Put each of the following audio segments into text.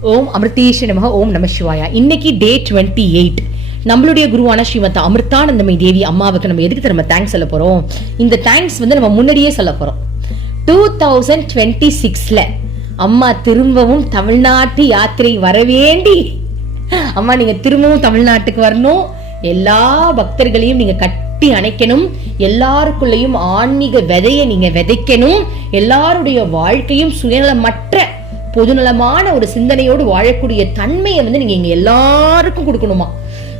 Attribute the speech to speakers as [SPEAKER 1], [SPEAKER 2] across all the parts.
[SPEAKER 1] ஓம் அமிர்தேஷ நமக ஓம் நம சிவாயா. இன்னைக்கு டே டுவெண்ட்டி எயிட் நம்மளுடைய குருவான ஸ்ரீமத் அமிர்தானந்தமை தேவி அம்மாவுக்கு நம்ம எதுக்கு நம்ம தேங்க்ஸ் சொல்ல போகிறோம் இந்த தேங்க்ஸ் வந்து நம்ம முன்னாடியே சொல்ல போகிறோம் டூ தௌசண்ட் டுவெண்ட்டி சிக்ஸில் அம்மா திரும்பவும் தமிழ்நாட்டு யாத்திரை வரவேண்டி. அம்மா நீங்கள் திரும்பவும் தமிழ்நாட்டுக்கு வரணும். எல்லா பக்தர்களையும் நீங்கள் கட்டி அணைக்கணும். எல்லாருக்குள்ளேயும் ஆன்மீக விதையை நீங்க விதைக்கணும். எல்லாருடைய வாழ்க்கையும் சுயநலமற்ற பொதுநலமான ஒரு சிந்தனையோடு வாழக்கூடிய தன்மையை வந்து நீங்க இங்க எல்லாருக்கும் கொடுக்கணுமா?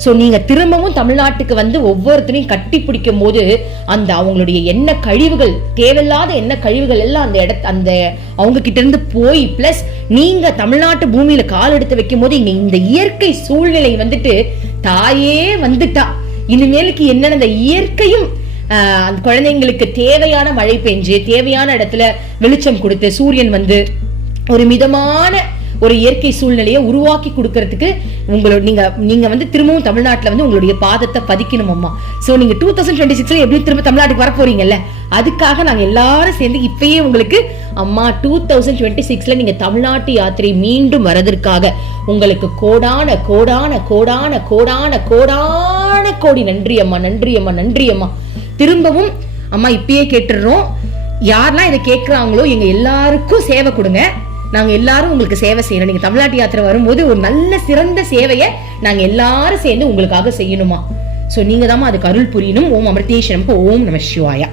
[SPEAKER 1] ஸோ நீங்க திரும்பவும் தமிழ்நாட்டுக்கு வந்து ஒவ்வொருத்தரையும் கட்டி பிடிக்கும் போது அந்த அவங்களுடைய எண்ண கழிவுகள் தேவையில்லாத எண்ண கழிவுகள் எல்லாம் அந்த இடத்த அந்த அவங்க கிட்ட இருந்து போய் பிளஸ் நீங்க தமிழ்நாட்டு பூமியில கால் எடுத்து வைக்கும் போது இங்க இந்த இயற்கை சூழ்நிலை வந்துட்டு தாயே வந்துட்டா. இனிமேலுக்கு என்னென்ன இந்த இயற்கையும் ஆஹ், அந்த குழந்தைங்களுக்கு தேவையான மழை பெஞ்சு தேவையான இடத்துல வெளிச்சம் கொடுத்து சூரியன் வந்து ஒரு மிதமான ஒரு இயற்கை சூழ்நிலையை உருவாக்கி கொடுக்கறதுக்கு உங்களோட நீங்க நீங்க வந்து திரும்பவும் தமிழ்நாட்டில் வந்து உங்களுடைய பாதத்தை பதிக்கணும் அம்மா. ஸோ நீங்க டூ தௌசண்ட் டுவெண்ட்டி சிக்ஸ்ல எப்படி திரும்ப தமிழ்நாட்டுக்கு வர போறீங்கல்ல? அதுக்காக நாங்க எல்லாரும் சேர்ந்து இப்பயே உங்களுக்கு அம்மா டூ தௌசண்ட் டுவெண்ட்டி சிக்ஸ்ல நீங்க தமிழ்நாட்டு யாத்திரை மீண்டும் வரதற்காக உங்களுக்கு கோடான கோடான கோடான கோடான கோடான கோடி நன்றி அம்மா நன்றி அம்மா நன்றி அம்மா. திரும்பவும் அம்மா இப்பயே கேட்டுடுறோம் யாரெல்லாம் இதை கேட்குறாங்களோ எங்க எல்லாருக்கும் சேவை கொடுங்க. நாங்க எல்லாரும் உங்களுக்கு சேவை செய்யணும் நீங்க தமிழ்நாட்டு யாத்திரை வரும்போது ஒரு நல்ல சிறந்த சேவையை நாங்க எல்லாரும் சேர்ந்து உங்களுக்காக செய்யணுமா? சோ நீங்க தான் அதுக்கு அருள் புரியணும். ஓம் அமிர்தேஸ்வரம். ஓம் நம சிவாயா.